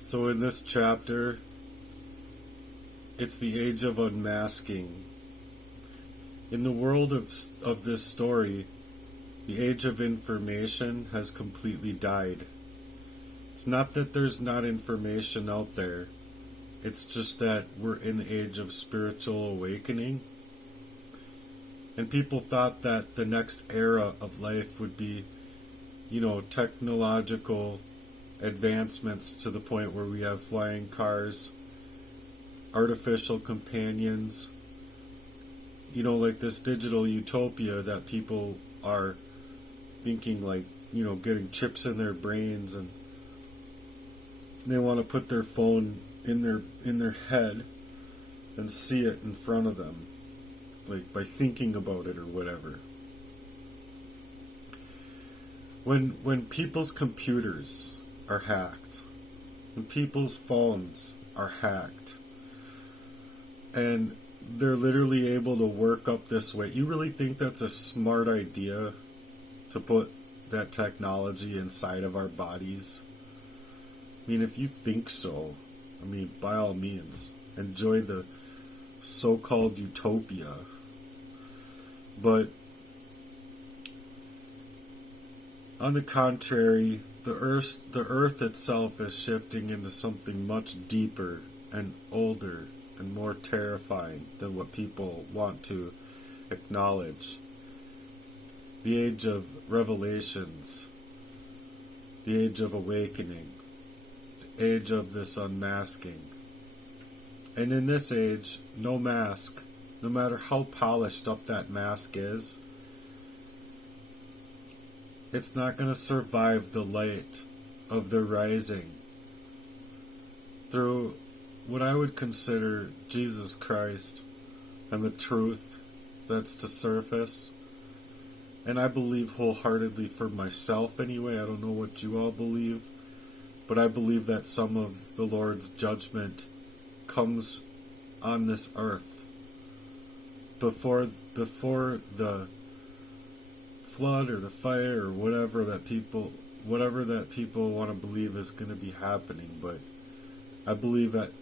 So in this chapter, it's the Age of Unmasking. In the world of this story, the age of information has completely died. It's not that there's not information out there. It's just that we're in the age of spiritual awakening. And people thought that the next era of life would be, technological advancements to the point where we have flying cars, artificial companions, like this digital utopia that people are thinking, like, getting chips in their brains, and they want to put their phone in their head and see it in front of them, like by thinking about it or whatever. When people's computers are hacked, when people's phones are hacked, and they're literally able to work up this way, you really think that's a smart idea to put that technology inside of our bodies? I mean, if you think so, by all means, enjoy the so-called utopia. But on the contrary, the earth itself is shifting into something much deeper and older and more terrifying than what people want to acknowledge. The age of revelations, the age of awakening, the age of this unmasking. And in this age, no mask, no matter how polished up that mask is, it's not going to survive the light of the rising through what I would consider Jesus Christ and the truth that's to surface. And I believe wholeheartedly, for myself anyway, I don't know what you all believe, but I believe that some of the Lord's judgment comes on this earth before the flood or the fire or whatever that people want to believe is going to be happening. But I believe that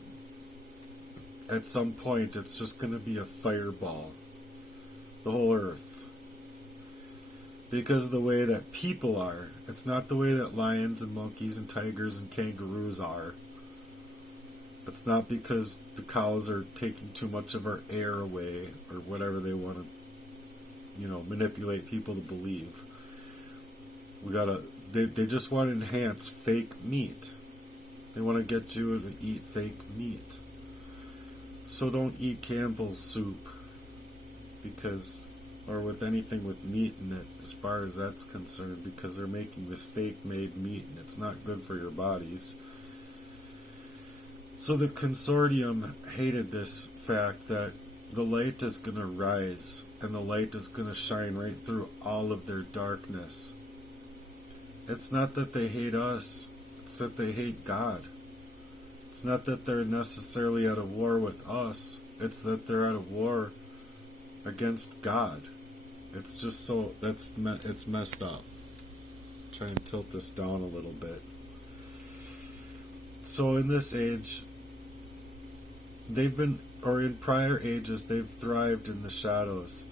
at some point it's just going to be a fireball, the whole earth. Because of the way that people are. It's not the way that lions and monkeys and tigers and kangaroos are. It's not because the cows are taking too much of our air away or whatever they want to, manipulate people to believe. They just want to enhance fake meat. They want to get you to eat fake meat. So don't eat Campbell's soup, or with anything with meat in it, as far as that's concerned, because they're making this fake-made meat, and it's not good for your bodies. So the consortium hated this fact that the light is going to rise, and the light is going to shine right through all of their darkness. It's not that they hate us, it's that they hate God. It's not that they're necessarily at a war with us, it's that they're at a war against God. It's just so, it's messed up. Try and tilt this down a little bit. So in this age, in prior ages, they've thrived in the shadows.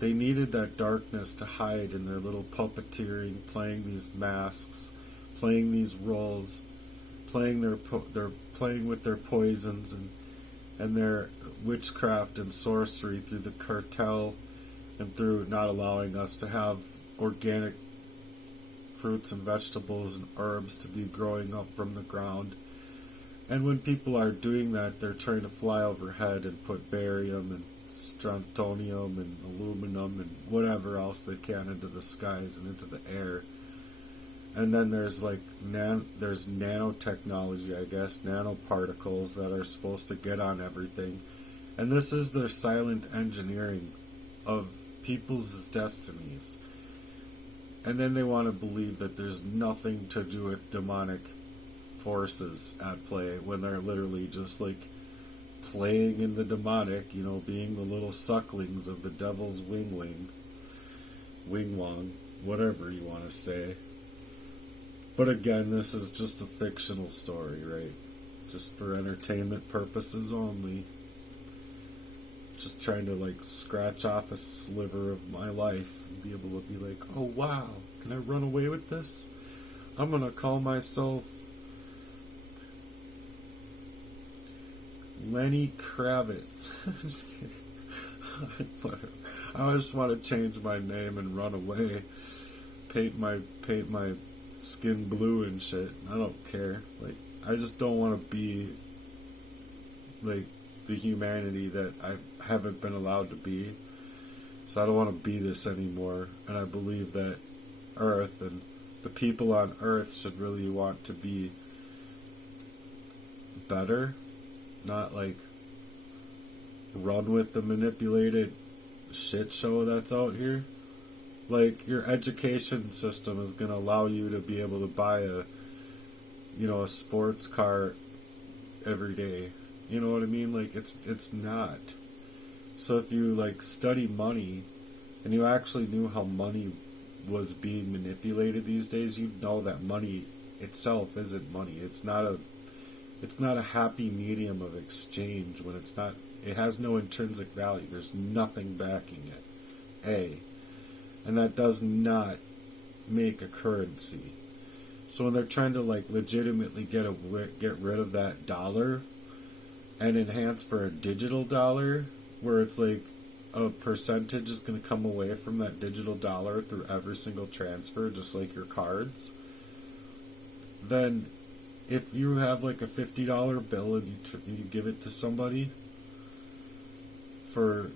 They needed that darkness to hide in their little puppeteering, playing these masks, playing these roles, playing with their poisons and their witchcraft and sorcery through the cartel, and through not allowing us to have organic fruits and vegetables and herbs to be growing up from the ground. And when people are doing that, they're trying to fly overhead and put barium and strontium and aluminum and whatever else they can into the skies and into the air. And then there's there's nanotechnology, I guess, nanoparticles that are supposed to get on everything. And this is their silent engineering of people's destinies. And then they want to believe that there's nothing to do with demonic forces at play, when they're literally just playing in the demonic, being the little sucklings of the devil's wing wong, whatever you want to say. But again, this is just a fictional story, right? just for entertainment purposes only. Just trying to like scratch off a sliver of my life and be able to be like, oh wow, can I run away with this? I'm gonna call myself Lenny Kravitz. I'm just kidding. I just want to change my name and run away. Paint my skin blue and shit. I don't care. Like, I just don't want to be like the humanity that I haven't been allowed to be. So I don't want to be this anymore. And I believe that Earth and the people on Earth should really want to be better, not like run with the manipulated shit show that's out here. Like, your education system is going to allow you to be able to buy a sports car every day. You know what I mean? Like, it's not. So if you like study money and you actually knew how money was being manipulated these days, you'd know that money itself isn't money. It's not a happy medium of exchange when it has no intrinsic value. There's nothing backing it. And that does not make a currency. So when they're trying to like legitimately get rid of that dollar and enhance for a digital dollar, where it's like a percentage is going to come away from that digital dollar through every single transfer, just like your cards, then if you have like a $50 bill and you give it to somebody for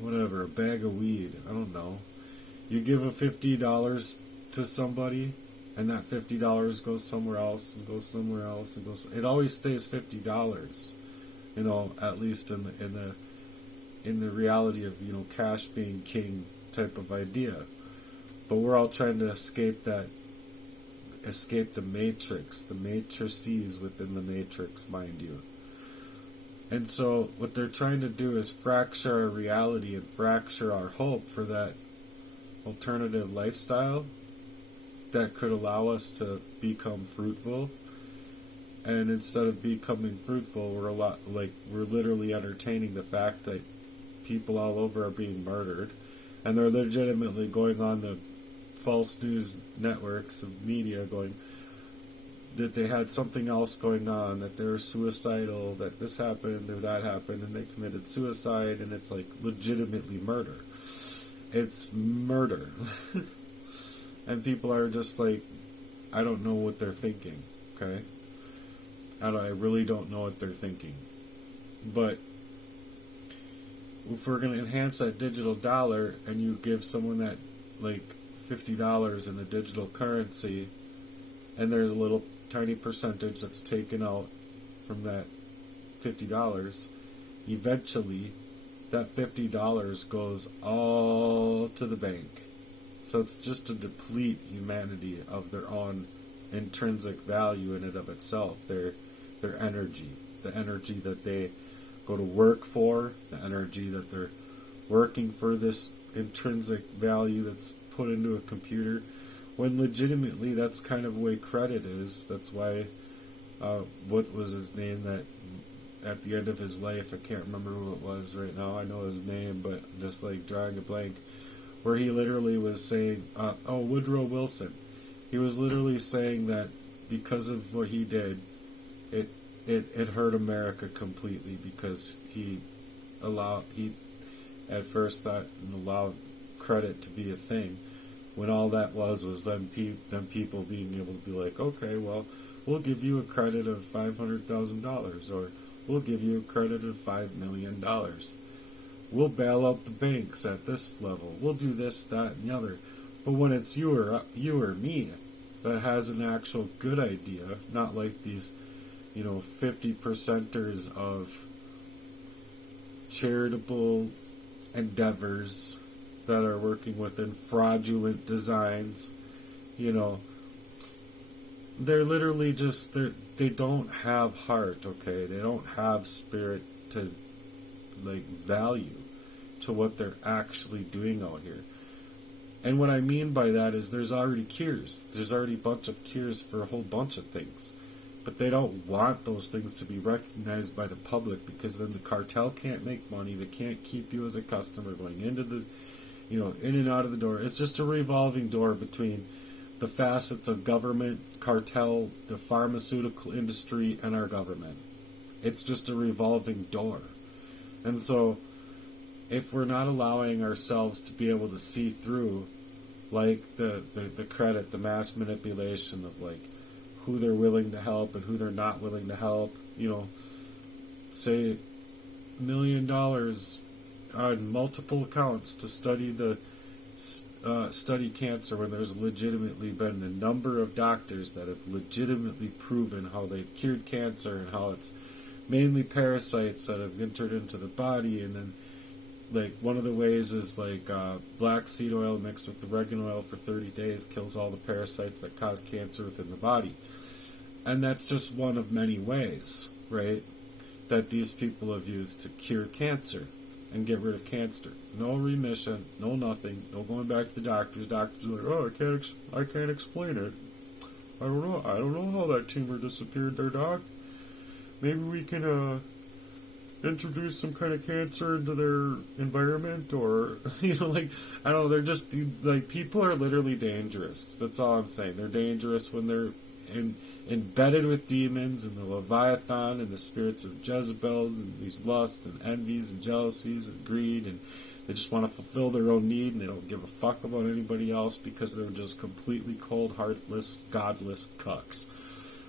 whatever, a bag of weed, I don't know, you give a $50 to somebody and that $50 goes somewhere else and goes somewhere else and goes, it always stays $50, at least in the reality of, cash being king type of idea. But we're all trying to escape the matrix, the matrices within the matrix, mind you. And so what they're trying to do is fracture our reality and fracture our hope for that alternative lifestyle that could allow us to become fruitful. And instead of becoming fruitful, we're literally entertaining the fact that people all over are being murdered, and they're legitimately going on the false news networks of media going that they had something else going on, that they were suicidal, that this happened or that happened, and they committed suicide, and it's like legitimately murder. It's murder. And people are just like, I don't know what they're thinking, okay? I really don't know what they're thinking. But if we're going to enhance that digital dollar and you give someone that like $50 in a digital currency, and there's a little tiny percentage that's taken out from that $50, eventually that $50 goes all to the bank. So it's just to deplete humanity of their own intrinsic value in and of itself, their energy, the energy that they go to work for, the energy that they're working for, this intrinsic value that's put into a computer, when legitimately that's kind of the way credit is. That's why, what was his name that at the end of his life, I can't remember who it was right now, I know his name, but I'm just like drawing a blank, where he literally was saying, Woodrow Wilson, he was literally saying that because of what he did, it hurt America completely, because he at first thought and allowed credit to be a thing, when all that was them people being able to be like, okay, well, we'll give you a credit of $500,000, or we'll give you a credit of $5 million. We'll bail out the banks at this level. We'll do this, that, and the other. But when it's you or me that has an actual good idea, not like these 50%ers of charitable endeavors that are working within fraudulent designs, they're literally just, they don't have heart, okay? They don't have spirit to, like, value to what they're actually doing out here. And what I mean by that is there's already cures. There's already a bunch of cures for a whole bunch of things. But they don't want those things to be recognized by the public, because then the cartel can't make money. They can't keep you as a customer going into the, in and out of the door. It's just a revolving door between the facets of government, cartel, the pharmaceutical industry, and our government. It's just a revolving door. And so, if we're not allowing ourselves to be able to see through, like the credit, the mass manipulation of like who they're willing to help and who they're not willing to help, say $1 million on multiple accounts to study cancer, when there's legitimately been a number of doctors that have legitimately proven how they've cured cancer and how it's mainly parasites that have entered into the body. And then like one of the ways is like black seed oil mixed with oregano oil for 30 days kills all the parasites that cause cancer within the body. And that's just one of many ways, right, that these people have used to cure cancer and get rid of cancer. No remission, no nothing, no going back to the doctors. Doctors are like, oh, I can't explain it. I don't know how that tumor disappeared there, doc. Maybe we can introduce some kind of cancer into their environment, or I don't know. They're just like, people are literally dangerous. That's all I'm saying. They're dangerous when they're embedded with demons and the Leviathan and the spirits of Jezebels and these lusts and envies and jealousies and greed, and they just want to fulfill their own need, and they don't give a fuck about anybody else because they're just completely cold, heartless, godless cucks.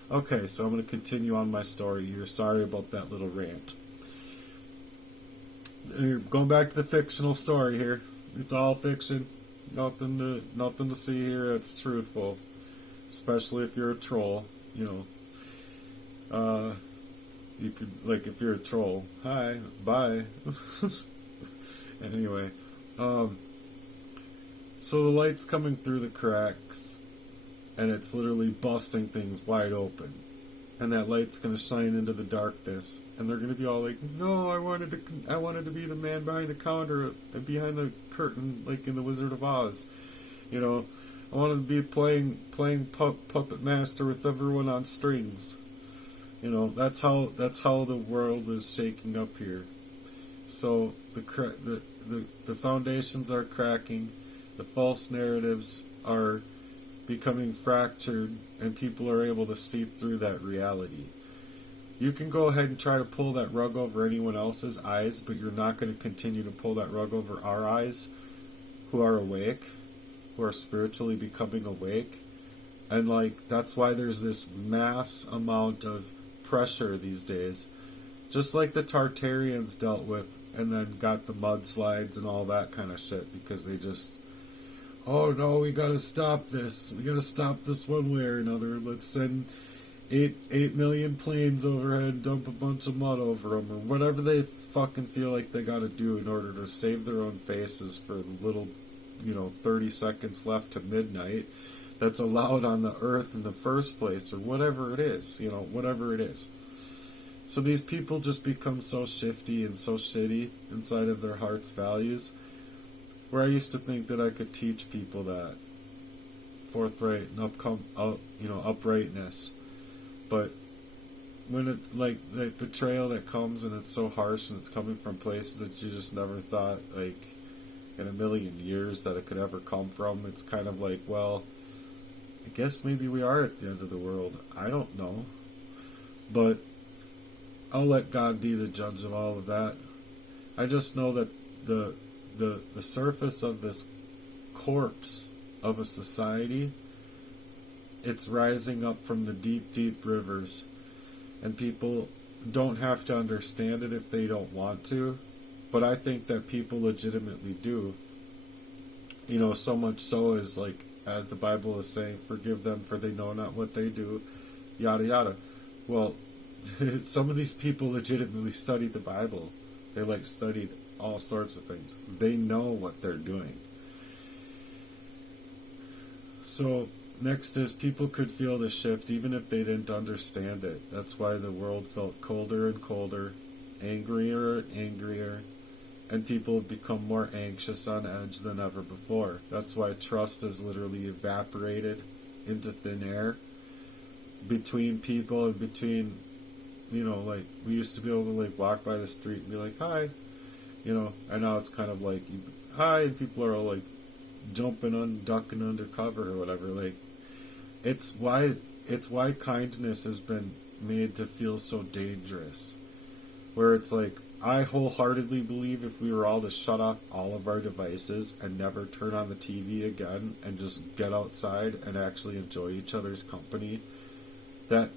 Okay, so I'm going to continue on my story here. Sorry about that little rant. Going back to the fictional story here. It's all fiction. Nothing to see here that's truthful. Especially if you're a troll. You could, like, if you're a troll, hi, bye. Anyway, so the light's coming through the cracks, and it's literally busting things wide open. And that light's going to shine into the darkness, and they're going to be all like, no, I wanted to be the man behind the counter and behind the curtain, like in the Wizard of Oz. I wanted to be playing puppet master with everyone on strings. That's how the world is shaking up here. So the foundations are cracking, the false narratives are becoming fractured, and people are able to see through that reality. You can go ahead and try to pull that rug over anyone else's eyes, but you're not going to continue to pull that rug over our eyes, who are awake, who are spiritually becoming awake. And that's why there's this mass amount of pressure these days, just like the Tartarians dealt with and then got the mudslides and all that kind of shit, because they just, oh no, we gotta stop this one way or another. Let's send 8 million planes overhead and dump a bunch of mud over them, or whatever they fucking feel like they gotta do in order to save their own faces for the little 30 seconds left to midnight that's allowed on the earth in the first place, or whatever it is, whatever it is. So these people just become so shifty and so shitty inside of their heart's values, where I used to think that I could teach people that forthright and uprightness, but when it, like, the betrayal that comes, and it's so harsh, and it's coming from places that you just never thought, like, in a million years that it could ever come from, it's kind of like, well, I guess maybe we are at the end of the world. I don't know. But I'll let God be the judge of all of that. I just know that the surface of this corpse of a society, it's rising up from the deep, deep rivers. And people don't have to understand it if they don't want to. But I think that people legitimately do. So much so is like, the Bible is saying, forgive them for they know not what they do, yada yada. Well, some of these people legitimately studied the Bible. They studied all sorts of things. They know what they're doing. So next is, people could feel the shift even if they didn't understand it. That's why the world felt colder and colder, angrier and angrier, and people have become more anxious on edge than ever before. That's why trust has literally evaporated into thin air. between people and between, like, we used to be able to, like, walk by the street and be like, hi, and now it's kind of like, hi, and people are all, like, jumping on, ducking under cover or whatever. Like, it's why kindness has been made to feel so dangerous. Where it's like, I wholeheartedly believe if we were all to shut off all of our devices and never turn on the TV again and just get outside and actually enjoy each other's company, that,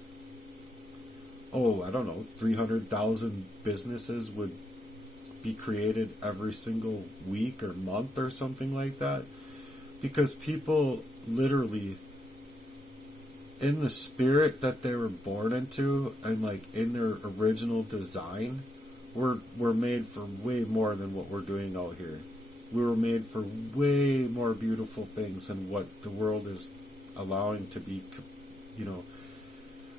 I don't know, 300,000 businesses would be created every single week or month or something like that. Because people literally, in the spirit that they were born into and, like, in their original design, were made for way more than what we're doing out here. We were made for way more beautiful things than what the world is allowing to be,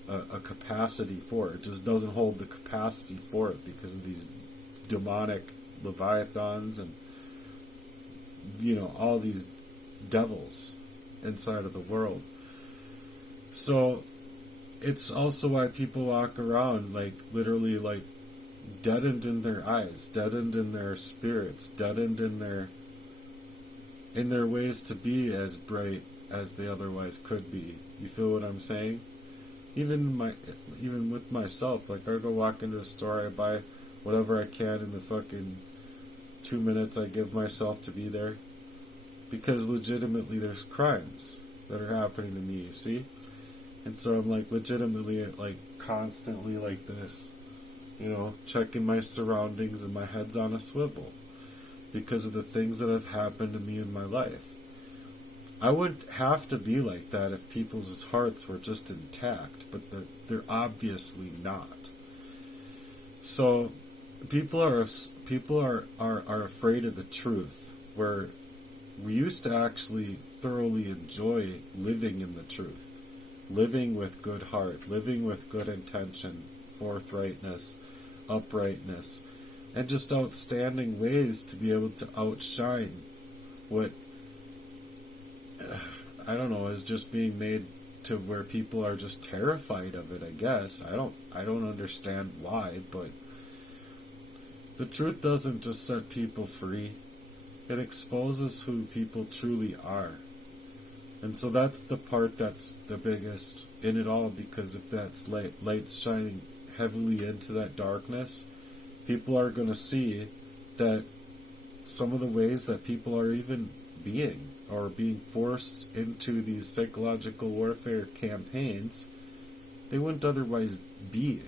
a capacity for. It just doesn't hold the capacity for it because of these demonic leviathans and, all these devils inside of the world. So it's also why people walk around, like, literally, like, deadened in their eyes, deadened in their spirits, deadened in their ways to be as bright as they otherwise could be. You feel what I'm saying? Even with myself, like, I go walk into a store, I buy whatever I can in the fucking 2 minutes I give myself to be there, because legitimately there's crimes that are happening to me, you see? And so I'm, like, legitimately, like, constantly like this, checking my surroundings, and my head's on a swivel because of the things that have happened to me in my life. I wouldn't have to be like that if people's hearts were just intact, but they're obviously not. So people are afraid of the truth, where we used to actually thoroughly enjoy living in the truth, living with good heart, living with good intention, forthrightness, uprightness, and just outstanding ways to be able to outshine what, I don't know, is just being made to where people are just terrified of it, I guess. I don't understand why, but the truth doesn't just set people free. It exposes who people truly are. And so that's the part that's the biggest in it all, because if that's light's shining heavily into that darkness, people are going to see that some of the ways that people are even being forced into these psychological warfare campaigns, they wouldn't otherwise be.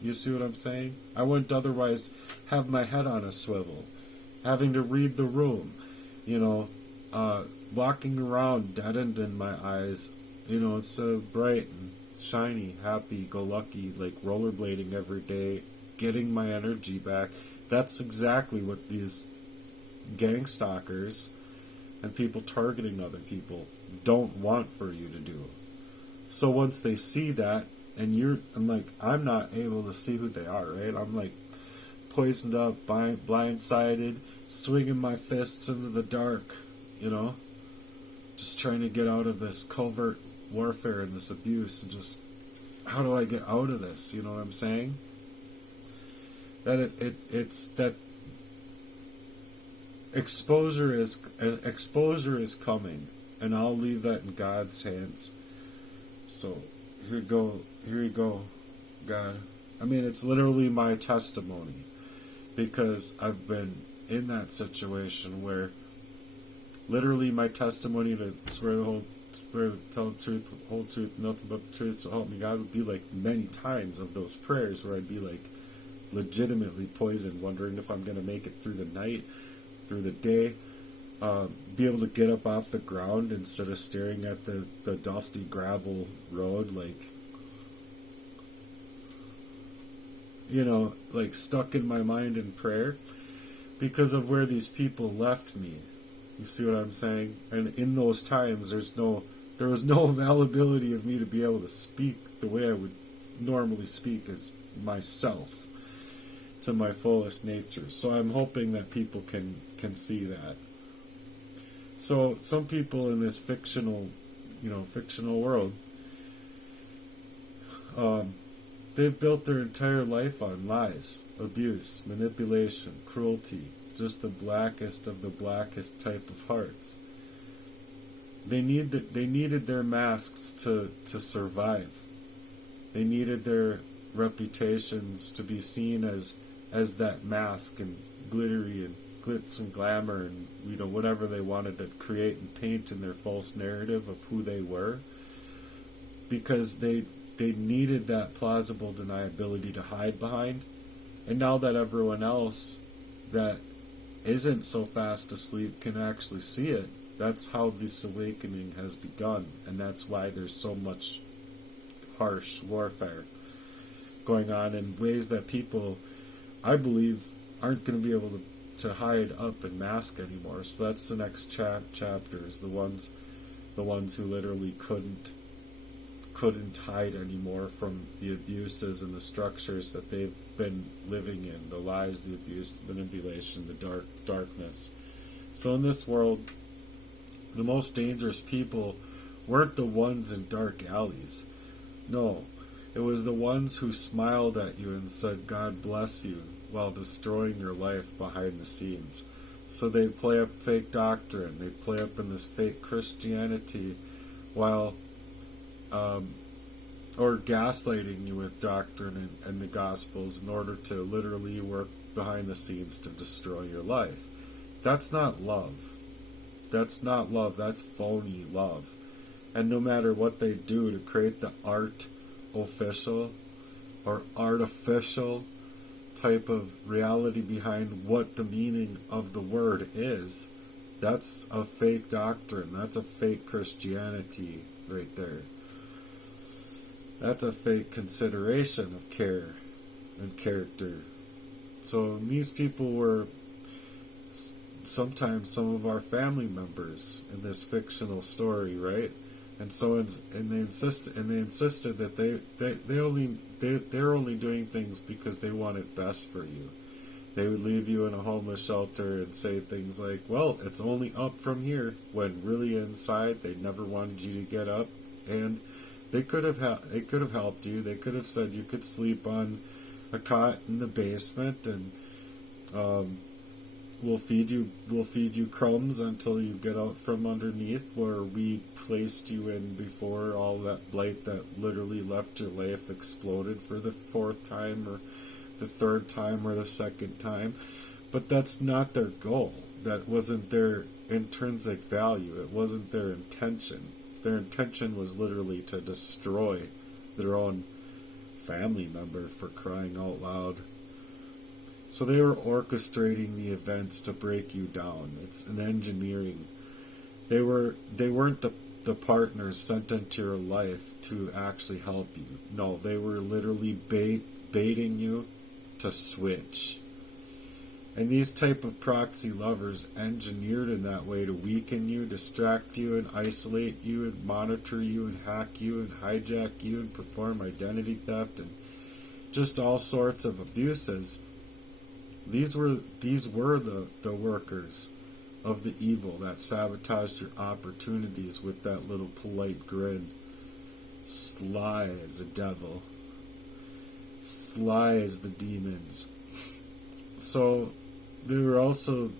You see what I'm saying? I wouldn't otherwise have my head on a swivel, having to read the room, walking around deadened in my eyes, instead of bright and shiny, happy-go-lucky, like rollerblading every day, getting my energy back. That's exactly what these gang stalkers and people targeting other people don't want for you to do. So once they see that, and I'm not able to see who they are, right? I'm like poisoned up, blindsided, swinging my fists into the dark, just trying to get out of this covert warfare and this abuse, and just, how do I get out of this? You know what I'm saying? That it's that exposure is coming, and I'll leave that in God's hands. So here you go, God. I mean, it's literally my testimony, because I've been in that situation where literally my testimony to tell the truth, whole truth, nothing but the truth, so help me God, would be like many times of those prayers where I'd be like legitimately poisoned, wondering if I'm going to make it through the night, through the day, be able to get up off the ground instead of staring at the dusty gravel road, like, like stuck in my mind in prayer because of where these people left me. You see what I'm saying? And in those times, there was no availability of me to be able to speak the way I would normally speak as myself to my fullest nature. So I'm hoping that people can see that. So some people in this fictional world, They've built their entire life on lies, abuse, manipulation, cruelty, just the blackest of the blackest type of hearts. They needed their masks to survive. They needed their reputations to be seen as that mask and glittery and glitz and glamour and whatever they wanted to create and paint in their false narrative of who they were, because they needed that plausible deniability to hide behind. And now that everyone else that isn't so fast asleep can actually see it, that's how this awakening has begun, and that's why there's so much harsh warfare going on in ways that people, I believe, aren't going to be able to hide up and mask anymore. So that's the next chapter, is the ones who literally couldn't hide anymore from the abuses and the structures that they've been living in, the lies, the abuse, the manipulation, the darkness. So in this world, the most dangerous people weren't the ones in dark alleys. No, it was the ones who smiled at you and said, "God bless you," while destroying your life behind the scenes. So they play up fake doctrine, they play up in this fake Christianity, while or gaslighting you with doctrine and the Gospels in order to literally work behind the scenes to destroy your life. That's not love. That's not love. That's phony love. And no matter what they do to create the official or artificial type of reality behind what the meaning of the word is, that's a fake doctrine. That's a fake Christianity right there. That's a fake consideration of care and character. So these people were sometimes some of our family members in this fictional story, right? And so they insisted that they're only doing things because they want it best for you. They would leave you in a homeless shelter and say things like, "Well, it's only up from here," when really inside they never wanted you to get up. And they could have helped you. They could have said you could sleep on a cot in the basement, and we'll feed you crumbs until you get out from underneath where we placed you in before all that blight that literally left your life exploded for the 4th time or the 3rd time or the 2nd time. But that's not their goal. That wasn't their intrinsic value. It wasn't their intention. Their intention was literally to destroy their own family member, for crying out loud. So they were orchestrating the events to break you down. It's an engineering. They weren't the partners sent into your life to actually help you. No, they were literally baiting you to switch. And these type of proxy lovers engineered in that way to weaken you, distract you, and isolate you, and monitor you, and hack you, and hijack you, and perform identity theft, and just all sorts of abuses. These were the workers of the evil that sabotaged your opportunities with that little polite grin. Sly as a devil. Sly as the demons. So they were also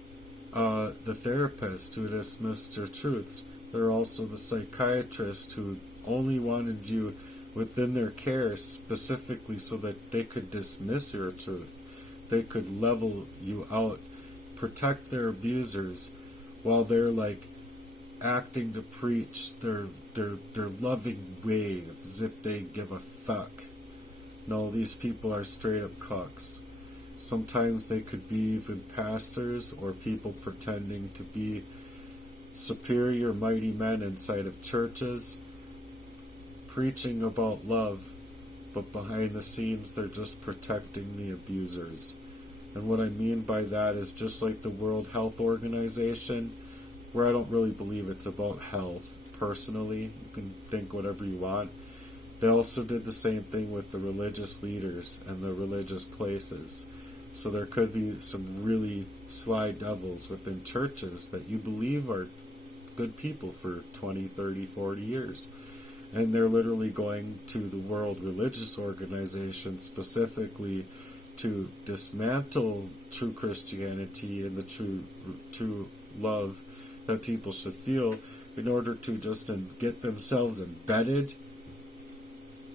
the therapists who dismissed your truths. They're also the psychiatrists who only wanted you within their care specifically so that they could dismiss your truth. They could level you out, protect their abusers, while they're like acting to preach their loving way as if they give a fuck. No, these people are straight up cucks. Sometimes they could be even pastors or people pretending to be superior mighty men inside of churches, preaching about love, but behind the scenes they're just protecting the abusers. And what I mean by that is just like the World Health Organization, where I don't really believe it's about health personally. You can think whatever you want. They also did the same thing with the religious leaders and the religious places. So there could be some really sly devils within churches that you believe are good people for 20, 30, 40 years. And they're literally going to the World Religious Organization specifically to dismantle true Christianity and the true love that people should feel, in order to just get themselves embedded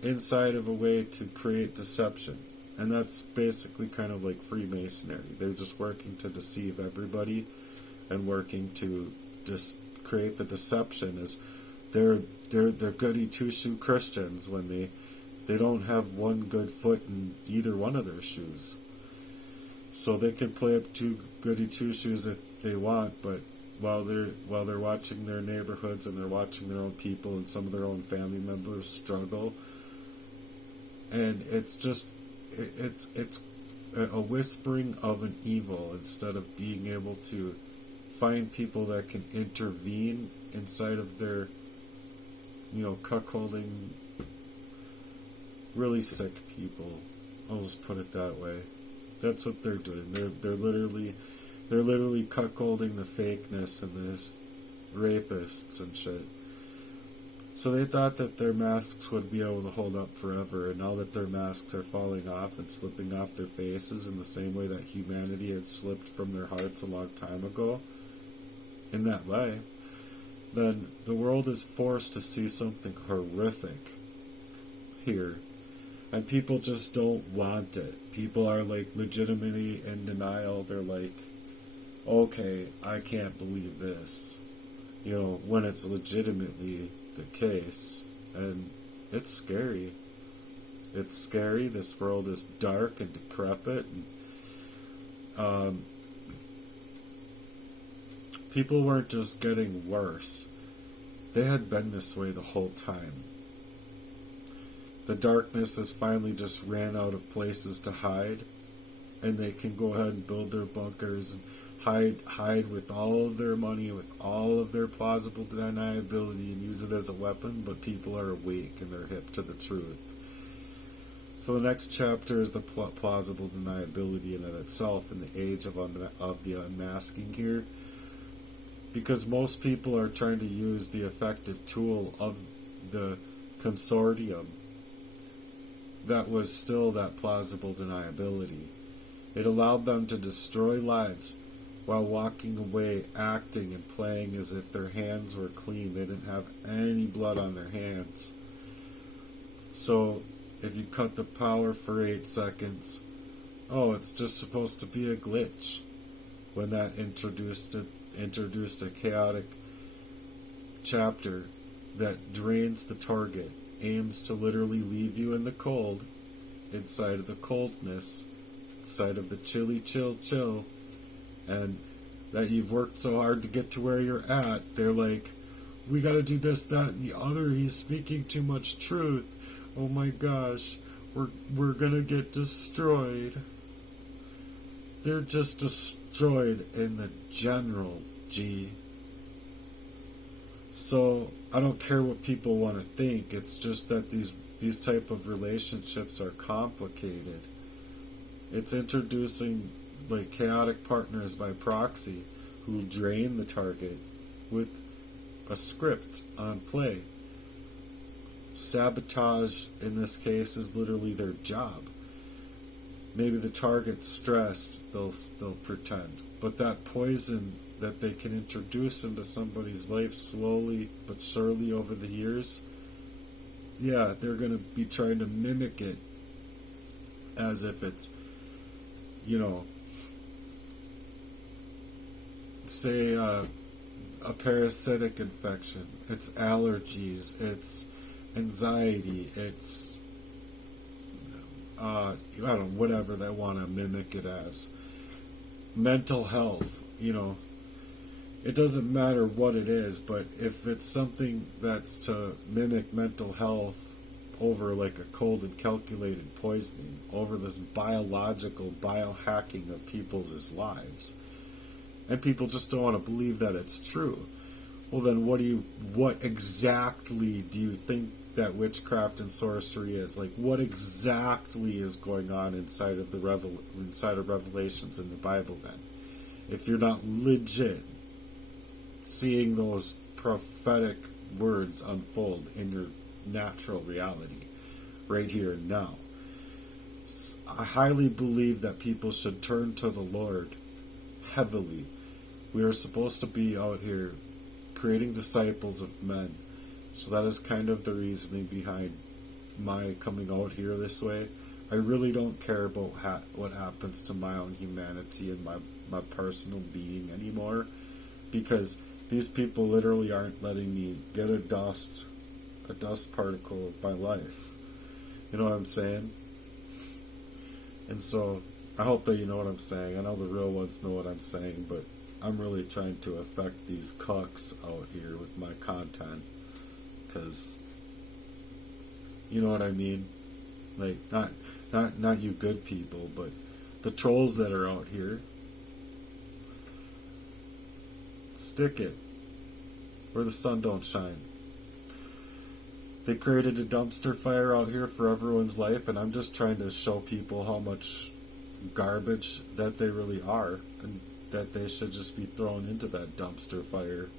inside of a way to create deception. And that's basically kind of like Freemasonry. They're just working to deceive everybody and working to just create the deception as they're goody two-shoe Christians when they don't have one good foot in either one of their shoes. So they can play up two goody two-shoes if they want, but while they're watching their neighborhoods and they're watching their own people and some of their own family members struggle, and it's a whispering of an evil instead of being able to find people that can intervene inside of their, cuckolding really sick people. I'll just put it that way. That's what they're doing. They're literally cuckolding the fakeness and this rapists and shit. So they thought that their masks would be able to hold up forever, and now that their masks are falling off and slipping off their faces in the same way that humanity had slipped from their hearts a long time ago, in that way, then the world is forced to see something horrific here. And people just don't want it. People are legitimately in denial. They're like, okay, I can't believe this. When it's legitimately the case. And it's scary. It's scary. This world is dark and decrepit. And, people weren't just getting worse. They had been this way the whole time. The darkness has finally just ran out of places to hide, and they can go ahead and build their bunkers and hide with all of their money, with all of their plausible deniability, and use it as a weapon, but people are awake and they're hip to the truth. So the next chapter is the plausible deniability in itself in the age of the unmasking here, because most people are trying to use the effective tool of the consortium that was still that plausible deniability. It allowed them to destroy lives while walking away, acting and playing as if their hands were clean. They didn't have any blood on their hands. So if you cut the power for 8 seconds, it's just supposed to be a glitch. When that introduced a chaotic chapter that drains the target, aims to literally leave you in the cold, inside of the coldness, inside of the chilly chill, and that you've worked so hard to get to where you're at. They're like, we gotta do this, that, and the other. He's speaking too much truth. Oh my gosh, we're gonna get destroyed. They're just destroyed in the general, G. So I don't care what people want to think. It's just that these type of relationships are complicated. It's introducing chaotic partners by proxy who drain the target with a script on play. Sabotage in this case is literally their job. Maybe the target's stressed, they'll pretend. But that poison that they can introduce into somebody's life slowly but surely over the years, they're going to be trying to mimic it as if it's, say a parasitic infection, it's allergies, it's anxiety, it's whatever they want to mimic it as. Mental health, it doesn't matter what it is, but if it's something that's to mimic mental health over a cold and calculated poisoning, over this biological biohacking of people's lives, and people just don't want to believe that it's true, well then what exactly do you think that witchcraft and sorcery is? What exactly is going on inside of Revelations in the Bible then? If you're not legit seeing those prophetic words unfold in your natural reality, right here and now. I highly believe that people should turn to the Lord heavily. We are supposed to be out here creating disciples of men. So that is kind of the reasoning behind my coming out here this way. I really don't care about what happens to my own humanity and my personal being anymore, because these people literally aren't letting me get a dust particle of my life. You know what I'm saying? And so I hope that you know what I'm saying. I know the real ones know what I'm saying, but I'm really trying to affect these cucks out here with my content, because you know what I mean? Like, not you good people, but the trolls that are out here. Stick it where the sun don't shine. They created a dumpster fire out here for everyone's life, and I'm just trying to show people how much garbage that they really are, and that they should just be thrown into that dumpster fire.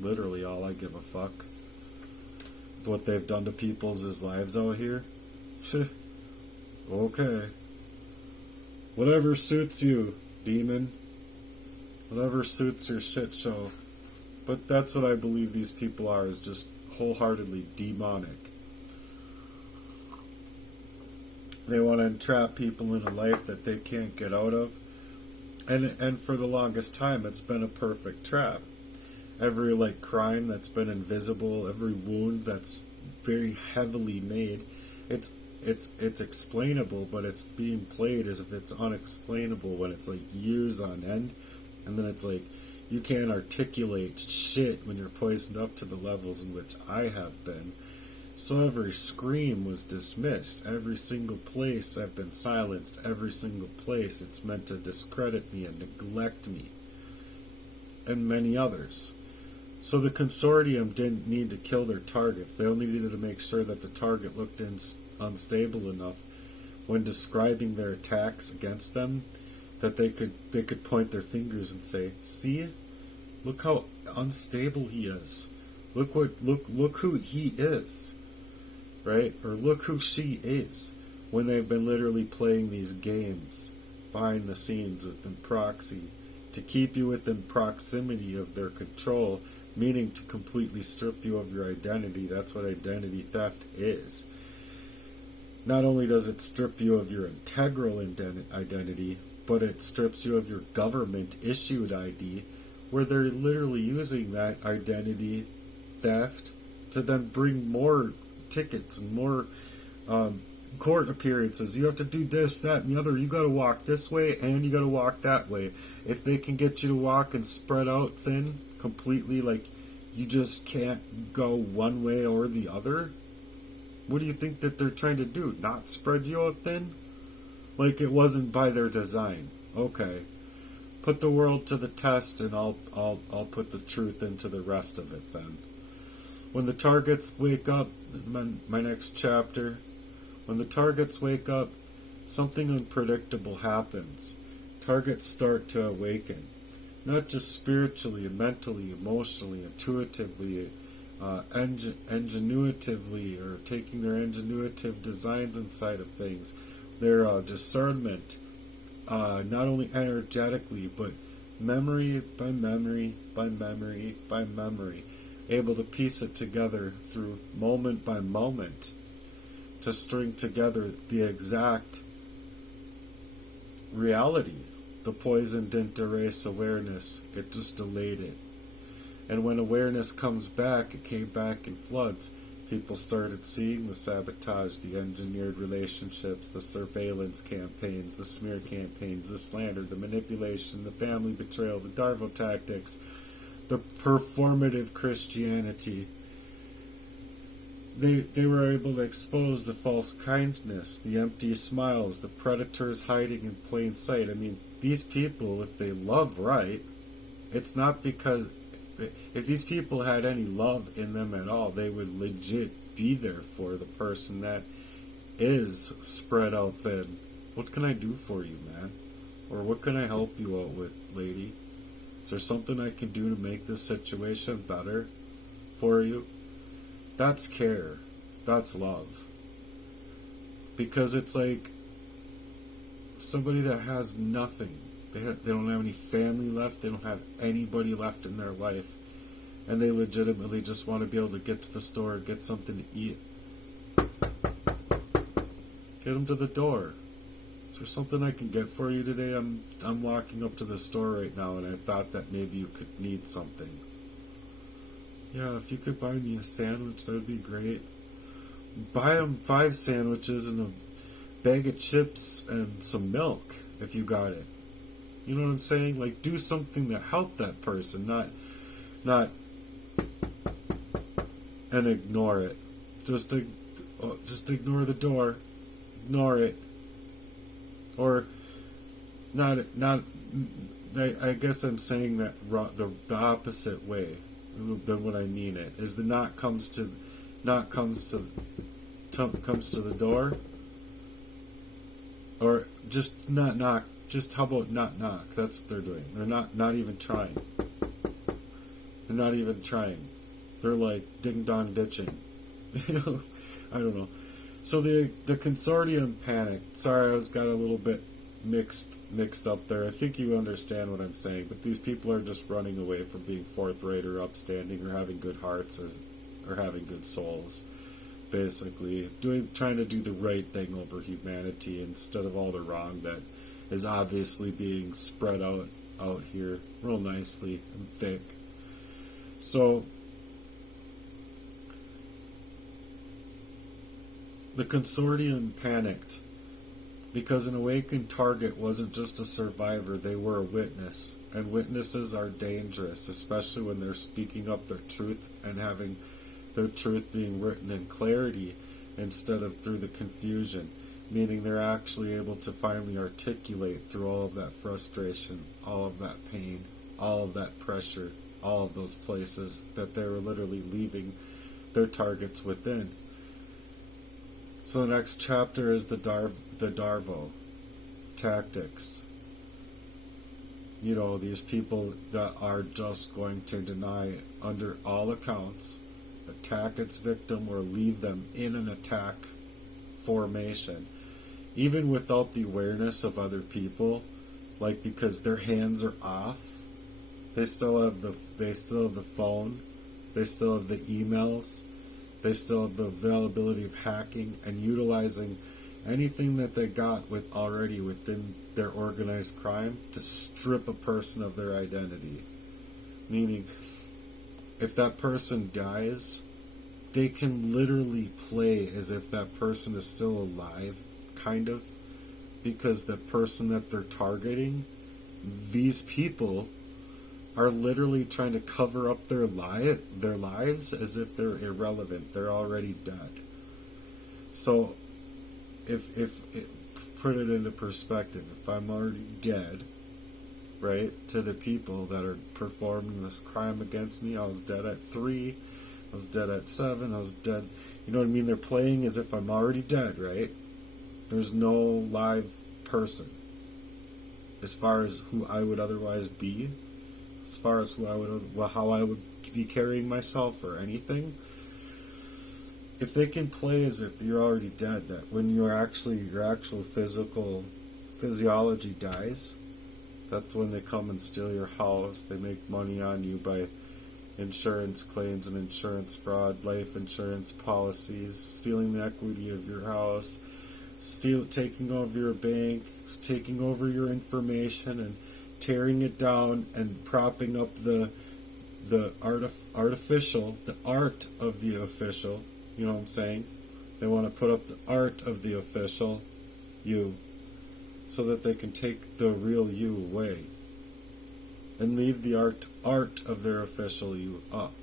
Literally all I give a fuck. What they've done to people's lives out here. Okay. Whatever suits you, demon. Whatever suits your shit show. But that's what I believe these people are, is just wholeheartedly demonic. They want to entrap people in a life that they can't get out of. And for the longest time, it's been a perfect trap. Every crime that's been invisible, every wound that's very heavily made, it's explainable, but it's being played as if it's unexplainable when it's years on end, and then it's you can't articulate shit when you're poisoned up to the levels in which I have been. So every scream was dismissed. Every single place I've been silenced. Every single place it's meant to discredit me and neglect me. And many others. So the consortium didn't need to kill their target. They only needed to make sure that the target looked unstable enough when describing their attacks against them that they could point their fingers and say, "See? Look how unstable he is. Look who he is." Right? Or look who she is. When they've been literally playing these games behind the scenes in proxy to keep you within proximity of their control, meaning to completely strip you of your identity. That's what identity theft is. Not only does it strip you of your integral identity, but it strips you of your government-issued ID, where they're literally using that identity theft to then bring more tickets and more court appearances. You have to do this, that, and the other. You got to walk this way, and you got to walk that way. If they can get you to walk and spread out thin, completely, you just can't go one way or the other, what do you think that they're trying to do? Not spread you out thin? It wasn't by their design. Okay. Put the world to the test, and I'll put the truth into the rest of it then. When the targets wake up, my next chapter, when the targets wake up, something unpredictable happens. Targets start to awaken. Not just spiritually, mentally, emotionally, intuitively, ingenuitively, or taking their ingenuitive designs inside of things. Their discernment, not only energetically, but memory by memory by memory by memory, able to piece it together through moment by moment to string together the exact reality. The poison didn't erase awareness, it just delayed it. And when awareness comes back, it came back in floods. People started seeing the sabotage, the engineered relationships, the surveillance campaigns, the smear campaigns, the slander, the manipulation, the family betrayal, the Darvo tactics, the performative Christianity. They were able to expose the false kindness, the empty smiles, the predators hiding in plain sight. I mean, these people, if they love right, it's not because... If these people had any love in them at all, they would legit be there for the person that is spread out thin. What can I do for you, man? Or what can I help you out with, lady? Is there something I can do to make this situation better for you? That's care. That's love. Because it's like somebody that has nothing. They don't have any family left. They don't have anybody left in their life. And they legitimately just want to be able to get to the store and get something to eat. Get them to the door. Is there something I can get for you today? I'm walking up to the store right now, and I thought that maybe you could need something. Yeah, if you could buy me a sandwich, that would be great. Buy them 5 sandwiches and a bag of chips and some milk if you got it. You know what I'm saying? Like, do something to help that person, not and ignore it. Just ignore the door. Ignore it. Or not. I guess I'm saying that the opposite way than what I mean. It is the knock comes to the door, or just not knock. Just how about not knock? That's what they're doing. They're not even trying. They're not even trying. They're like ding dong ditching. I don't know. So the consortium panicked. Sorry, I got a little bit mixed up there. I think you understand what I'm saying. But these people are just running away from being forthright or upstanding or having good hearts or having good souls. Basically, trying to do the right thing over humanity instead of all the wrong that is obviously being spread out here real nicely and thick. So the consortium panicked because an awakened target wasn't just a survivor, they were a witness. And witnesses are dangerous, especially when they're speaking up their truth and having their truth being written in clarity instead of through the confusion. Meaning they're actually able to finally articulate through all of that frustration, all of that pain, all of that pressure, all of those places that they were literally leaving their targets within. So the next chapter is the Darvo tactics. You know, these people that are just going to deny, under all accounts, attack its victim or leave them in an attack formation. Even without the awareness of other people, like because their hands are off, they still have the phone, they still have the emails, they still have the availability of hacking and utilizing anything that they got already within their organized crime to strip a person of their identity. Meaning, if that person dies, they can literally play as if that person is still alive, kind of, because the person that they're targeting, these people are literally trying to cover up their lives as if they're irrelevant. They're already dead. So, if put it into perspective, if I'm already dead, right, to the people that are performing this crime against me, I was dead at 3, I was dead at 7, I was dead, you know what I mean? They're playing as if I'm already dead, right? There's no live person as far as who I would otherwise be, as far as how I would be carrying myself or anything. If they can play as if you're already dead, that when your actual physiology dies, that's when they come and steal your house. They make money on you by insurance claims and insurance fraud, life insurance policies, stealing the equity of your house, taking over your bank, taking over your information and tearing it down and propping up the art of the official. You know what I'm saying? They want to put up the art of the official you so that they can take the real you away and leave the art of their official you up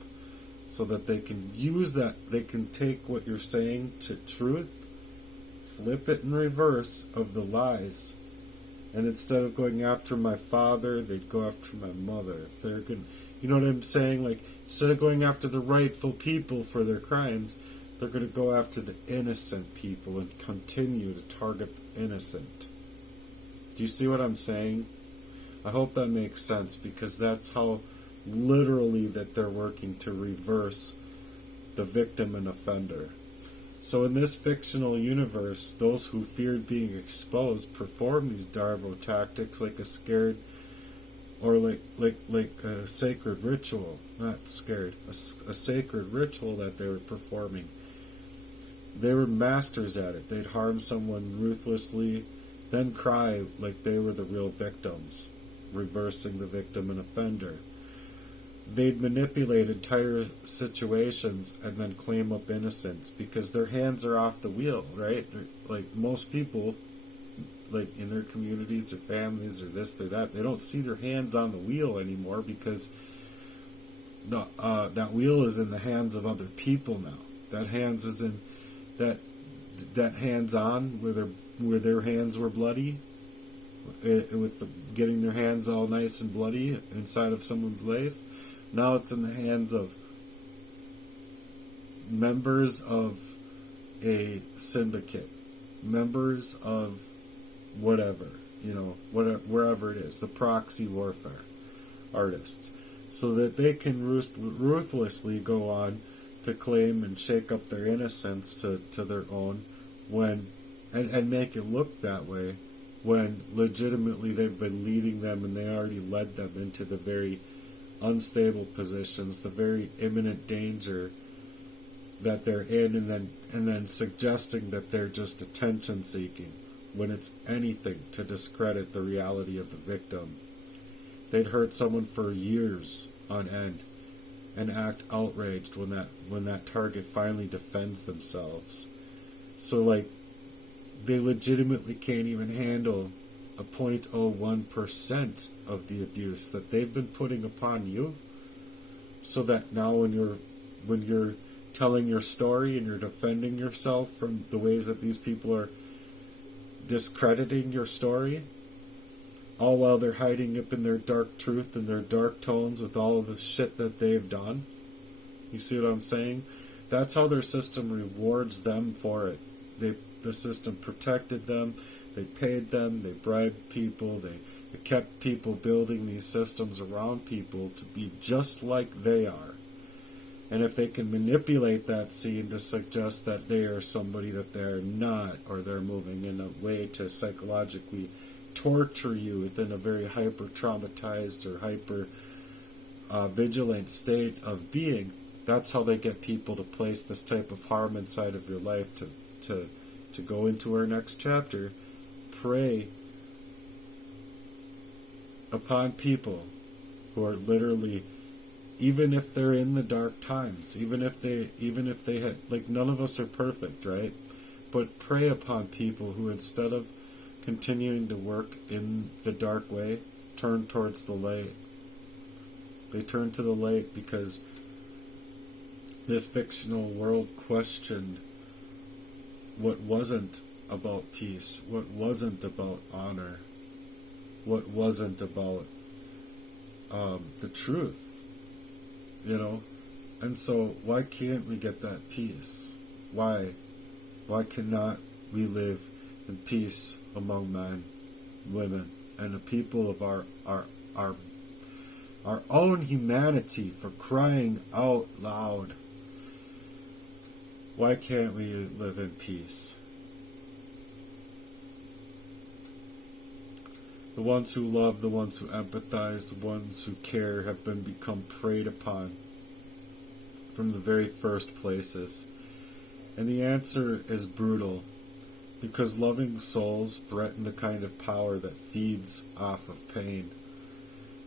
so that they can use that. They can take what you're saying to truth, flip it in reverse of the lies, and instead of going after my father, they'd go after my mother. If they're good, you know what I'm saying? Like, instead of going after the rightful people for their crimes, they're going to go after the innocent people and continue to target the innocent. Do you see what I'm saying? I hope that makes sense, because that's how literally that they're working to reverse the victim and offender. So in this fictional universe, those who feared being exposed perform these Darvo tactics like a scared, or like a sacred ritual. Not scared, a sacred ritual that they were performing. They were masters at it. They'd harm someone ruthlessly, then cry like they were the real victims, reversing the victim and offender. They'd manipulate entire situations and then claim up innocence because their hands are off the wheel, right? Like most people, like in their communities or families or this or that, they don't see their hands on the wheel anymore because that wheel is in the hands of other people now. That hands is in that hands on where their hands were bloody, with getting their hands all nice and bloody inside of someone's life. Now it's in the hands of members of a syndicate, members of whatever, wherever it is, the proxy warfare artists, so that they can ruthlessly go on to claim and shake up their innocence to their own and make it look that way when legitimately they've been leading them and they already led them into the very unstable positions, the very imminent danger that they're in, and then suggesting that they're just attention seeking when it's anything to discredit the reality of the victim. They'd hurt someone for years on end and act outraged when that target finally defends themselves. So like they legitimately can't even handle a 0.01% of the abuse that they've been putting upon you, so that now when you're telling your story and you're defending yourself from the ways that these people are discrediting your story, all while they're hiding up in their dark truth and their dark tones with all of the shit that they've done. You see what I'm saying? That's how their system rewards them for it. The system protected them, they paid them, they bribed people, they kept people building these systems around people to be just like they are. And if they can manipulate that scene to suggest that they are somebody that they're not, or they're moving in a way to psychologically torture you within a very hyper-traumatized or hyper-vigilant state of being, that's how they get people to place this type of harm inside of your life. To go into our next chapter, prey upon people who are literally, even if they're in the dark times, even if they had, like, none of us are perfect, right? But prey upon people who, instead of continuing to work in the dark way, turn towards the light. They turn to the light because this fictional world questioned what wasn't about peace, what wasn't about honor, what wasn't about the truth, And so why can't we get that peace? Why cannot we live in peace among men, women, and the people of our own humanity, for crying out loud? Why can't we live in peace? The ones who love, the ones who empathize, the ones who care have become preyed upon from the very first places. And the answer is brutal, because loving souls threaten the kind of power that feeds off of pain.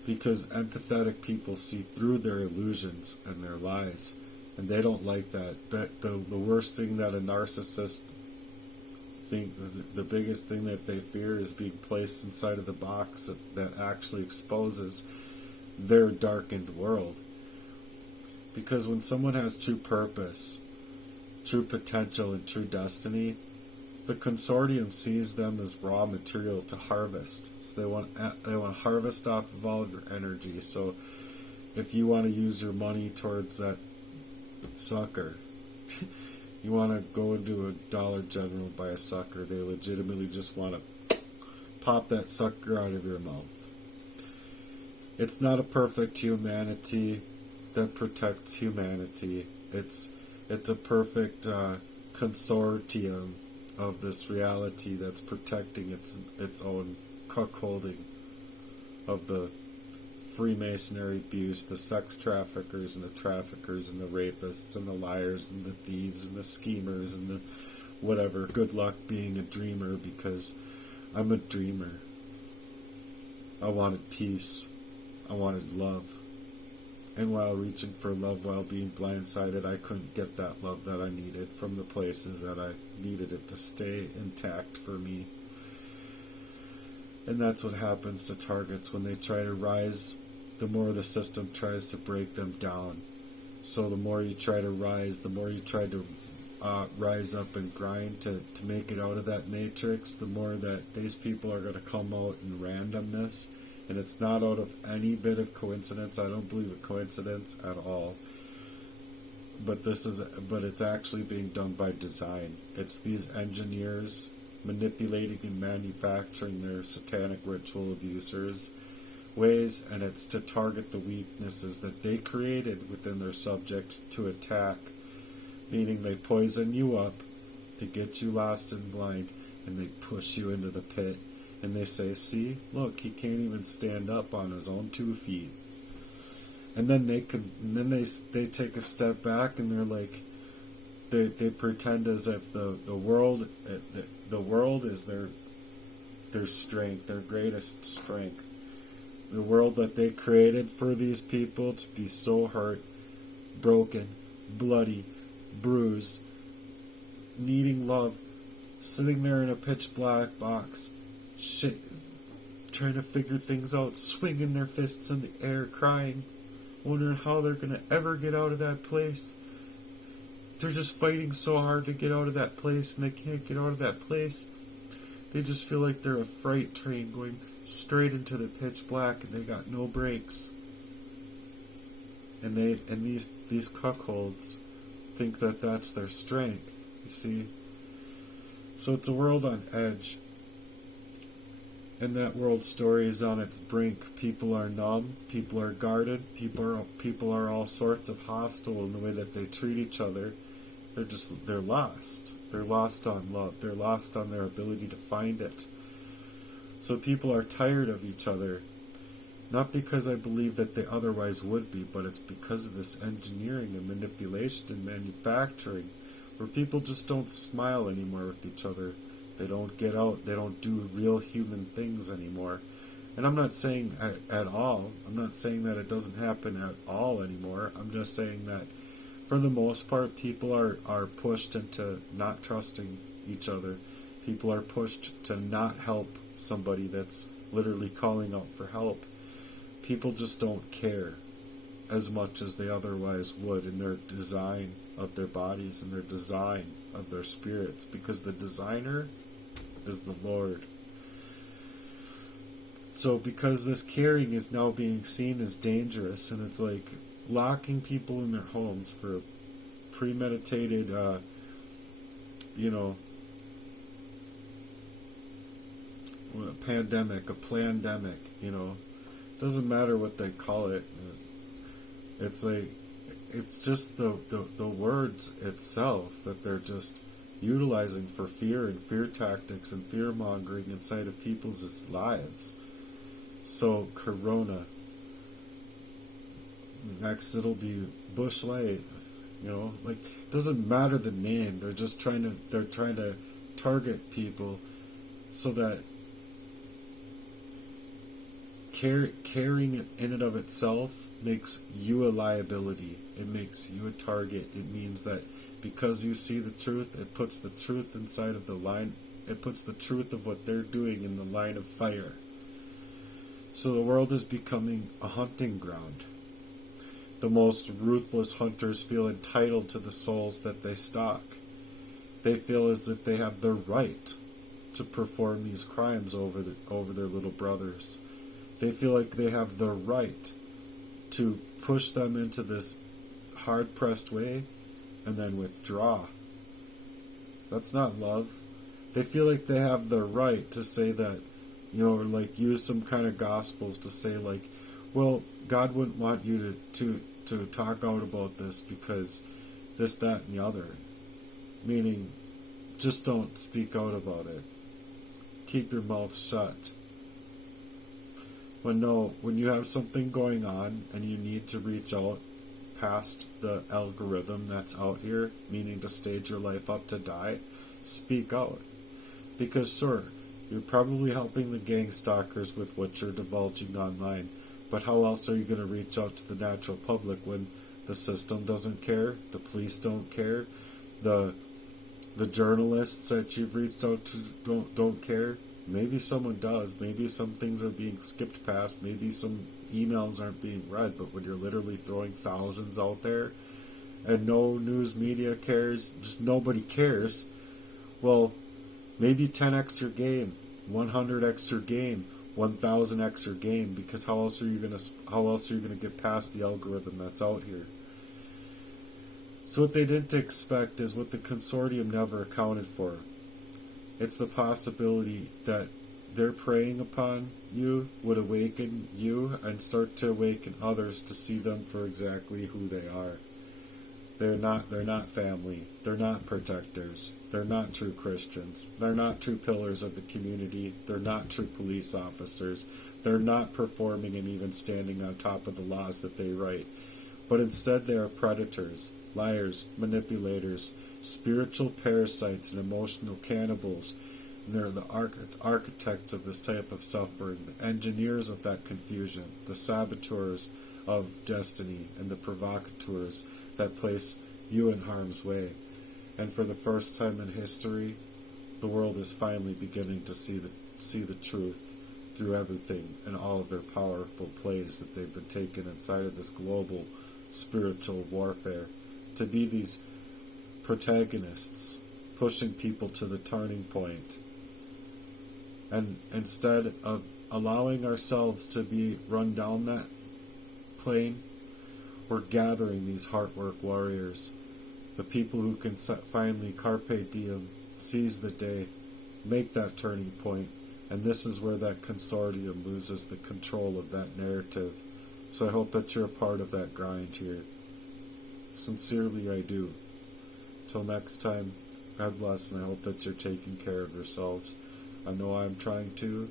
Because empathetic people see through their illusions and their lies. And they don't like that. The worst thing that a narcissist the biggest thing that they fear is being placed inside of the box that actually exposes their darkened world. Because when someone has true purpose, true potential, and true destiny, the consortium sees them as raw material to harvest. So they want to harvest off of all of your energy. So if you want to use your money towards that sucker, you want to go into a Dollar General and buy a sucker, they legitimately just want to pop that sucker out of your mouth. It's not a perfect humanity that protects humanity. It's It's a perfect consortium of this reality that's protecting its own cuckolding of the Freemasonry abuse, the sex traffickers and the traffickers and the rapists and the liars and the thieves and the schemers and the whatever. Good luck being a dreamer, because I'm a dreamer. I wanted peace. I wanted love. And while reaching for love, while being blindsided, I couldn't get that love that I needed from the places that I needed it to stay intact for me. And that's what happens to targets when they try to rise. The more the system tries to break them down. So the more you try to rise, the more you try to rise up and grind to make it out of that matrix, the more that these people are going to come out in randomness. And it's not out of any bit of coincidence. I don't believe in coincidence at all. But it's actually being done by design. It's these engineers manipulating and manufacturing their satanic ritual abusers ways, and it's to target the weaknesses that they created within their subject to attack, meaning they poison you up to get you lost and blind, and they push you into the pit, and they say, see, look, he can't even stand up on his own 2 feet. And then they take a step back, and they're like, they pretend as if the world is their strength, their greatest strength. The world that they created for these people to be so hurt, broken, bloody, bruised, needing love, sitting there in a pitch black box, shit, trying to figure things out, swinging their fists in the air, crying, wondering how they're going to ever get out of that place. They're just fighting so hard to get out of that place, and they can't get out of that place. They just feel like they're a freight train going straight into the pitch black, and they got no brakes. And these cuckolds think that that's their strength, you see. So it's a world on edge, and that world story is on its brink. People are numb, people are guarded, people are all sorts of hostile in the way that they treat each other. They're lost. They're lost on love. They're lost on their ability to find it. So people are tired of each other, not because I believe that they otherwise would be, but it's because of this engineering and manipulation and manufacturing, where people just don't smile anymore with each other. They don't get out. They don't do real human things anymore. And I'm not saying at all. I'm not saying that it doesn't happen at all anymore. I'm just saying that for the most part, people are pushed into not trusting each other. People are pushed to not help somebody that's literally calling out for help. People just don't care as much as they otherwise would in their design of their bodies and their design of their spirits, because the designer is the Lord. So because this caring is now being seen as dangerous, and it's like locking people in their homes for a premeditated, a pandemic, a plandemic, doesn't matter what they call it. It's like, it's just the words itself that they're just utilizing for fear and fear tactics and fear mongering inside of people's lives. So Corona, next it'll be Bush Light, it doesn't matter the name. They're trying to target people so that caring in and of itself makes you a liability. It makes you a target. It means that because you see the truth, it puts the truth inside of the line. It puts the truth of what they're doing in the line of fire. So the world is becoming a hunting ground. The most ruthless hunters feel entitled to the souls that they stalk. They feel as if they have the right to perform these crimes over their little brothers. They feel like they have the right to push them into this hard-pressed way and then withdraw. That's not love. They feel like they have the right to say that, or like use some kind of gospels to say like, well, God wouldn't want you to talk out about this because this, that, and the other. Meaning, just don't speak out about it. Keep your mouth shut. When you have something going on and you need to reach out past the algorithm that's out here, meaning to stage your life up to die, speak out. Because sure, you're probably helping the gang stalkers with what you're divulging online, but how else are you going to reach out to the natural public when the system doesn't care, the police don't care, the journalists that you've reached out to don't care? Maybe someone does. Maybe some things are being skipped past. Maybe some emails aren't being read. But when you're literally throwing thousands out there and no news media cares, just nobody cares, well, maybe 10x your game, 100x your game, 1000x your game. Because how else are you gonna get past the algorithm that's out here? So what they didn't expect is what the consortium never accounted for. It's the possibility that their preying upon you would awaken you and start to awaken others to see them for exactly who they are. They're not family. They're not protectors. They're not true Christians. They're not true pillars of the community. They're not true police officers. They're not performing and even standing on top of the laws that they write. But instead they are predators, liars, manipulators, spiritual parasites, and emotional cannibals. And they're the architects of this type of suffering, the engineers of that confusion, the saboteurs of destiny, and the provocateurs that place you in harm's way. And for the first time in history, the world is finally beginning to see the truth through everything and all of their powerful plays that they've been taking inside of this global spiritual warfare to be these protagonists pushing people to the turning point. And instead of allowing ourselves to be run down that plane, we're gathering these heartwork warriors, the people who can finally carpe diem, seize the day, make that turning point. And this is where that consortium loses the control of that narrative. So I hope that you're a part of that grind here. Sincerely, I do. Till next time, God bless, and I hope that you're taking care of yourselves. I know I'm trying to,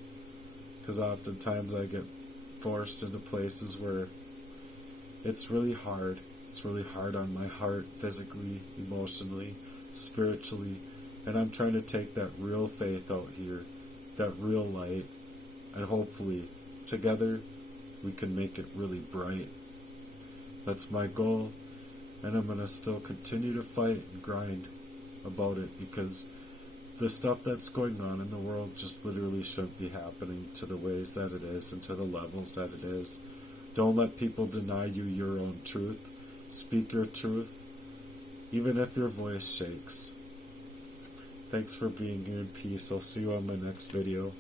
because oftentimes I get forced into places where it's really hard. It's really hard on my heart, physically, emotionally, spiritually, and I'm trying to take that real faith out here, that real light, and hopefully, together, we can make it really bright. That's my goal. And I'm going to still continue to fight and grind about it, because the stuff that's going on in the world just literally shouldn't be happening to the ways that it is and to the levels that it is. Don't let people deny you your own truth. Speak your truth, even if your voice shakes. Thanks for being here in peace. I'll see you on my next video.